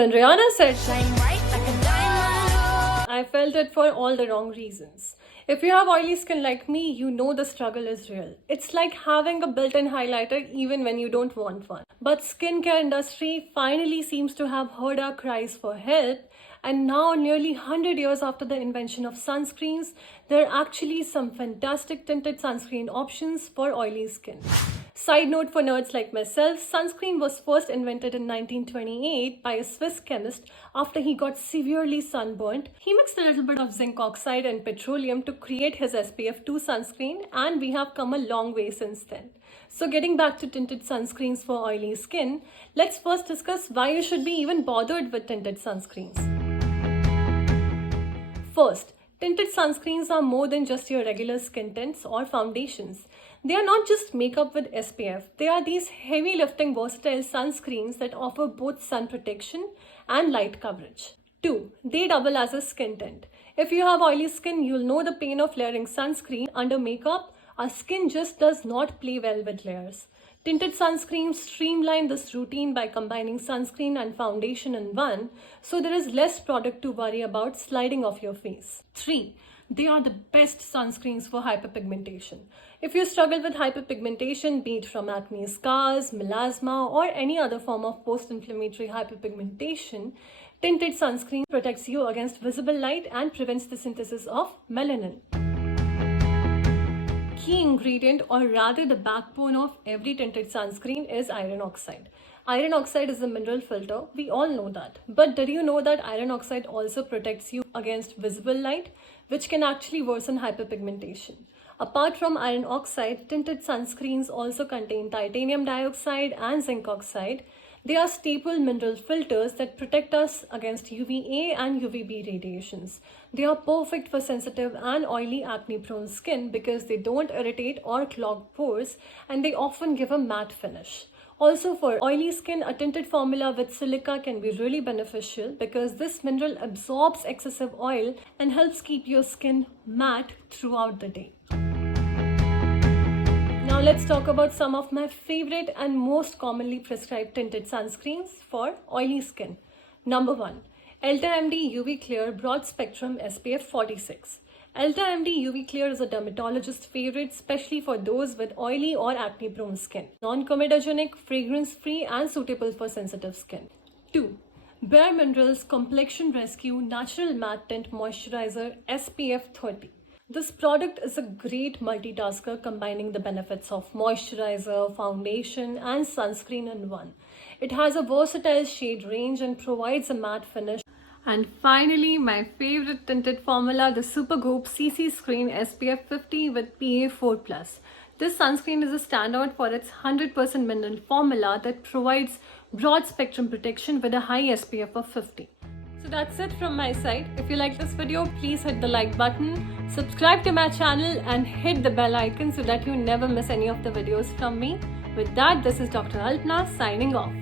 When Rihanna said, "Shine bright like a diamond," I felt it for all the wrong reasons. If you have oily skin like me, you know the struggle is real. It's like having a built-in highlighter even when you don't want one. But skincare industry finally seems to have heard our cries for help, and now nearly 100 years after the invention of sunscreens, there are actually some fantastic tinted sunscreen options for oily skin. Side note for nerds like myself, sunscreen was first invented in 1928 by a Swiss chemist after he got severely sunburnt. He mixed a little bit of zinc oxide and petroleum to create his SPF 2 sunscreen, and we have come a long way since then. So getting back to tinted sunscreens for oily skin, let's first discuss why you should be even bothered with tinted sunscreens. First, tinted sunscreens are more than just your regular skin tints or foundations. They are not just makeup with SPF. They are these heavy lifting versatile sunscreens that offer both sun protection and light coverage. 2. They double as a skin tint. If you have oily skin, you'll know the pain of layering sunscreen under makeup. Our skin just does not play well with layers. Tinted sunscreens streamline this routine by combining sunscreen and foundation in one, so there is less product to worry about sliding off your face. 3. They are the best sunscreens for hyperpigmentation. If you struggle with hyperpigmentation, be it from acne scars, melasma, or any other form of post-inflammatory hyperpigmentation, tinted sunscreen protects you against visible light and prevents the synthesis of melanin. Key ingredient, or rather the backbone of every tinted sunscreen, is iron oxide. Iron oxide is a mineral filter, we all know that. But did you know that iron oxide also protects you against visible light, which can actually worsen hyperpigmentation? Apart from iron oxide, tinted sunscreens also contain titanium dioxide and zinc oxide. They are staple mineral filters that protect us against UVA and UVB radiations. They are perfect for sensitive and oily acne-prone skin because they don't irritate or clog pores, and they often give a matte finish. Also, for oily skin, a tinted formula with silica can be really beneficial because this mineral absorbs excessive oil and helps keep your skin matte throughout the day. Now let's talk about some of my favorite and most commonly prescribed tinted sunscreens for oily skin. Number 1. Elta MD UV Clear Broad Spectrum SPF 46. Elta MD UV Clear is a dermatologist's favorite, especially for those with oily or acne-prone skin. Non-comedogenic, fragrance-free, and suitable for sensitive skin. 2. Bare Minerals Complexion Rescue Natural Matte Tint Moisturizer SPF 30. This product is a great multitasker, combining the benefits of moisturizer, foundation, and sunscreen in one. It has a versatile shade range and provides a matte finish. And finally, my favorite tinted formula, the Supergoop CC Screen SPF 50 with PA4+. This sunscreen is a standout for its 100% mineral formula that provides broad spectrum protection with a high SPF of 50. So that's it from my side. If you like this video, please hit the like button, subscribe to my channel, and hit the bell icon so that you never miss any of the videos from me. With that, this is Dr. Alpna signing off.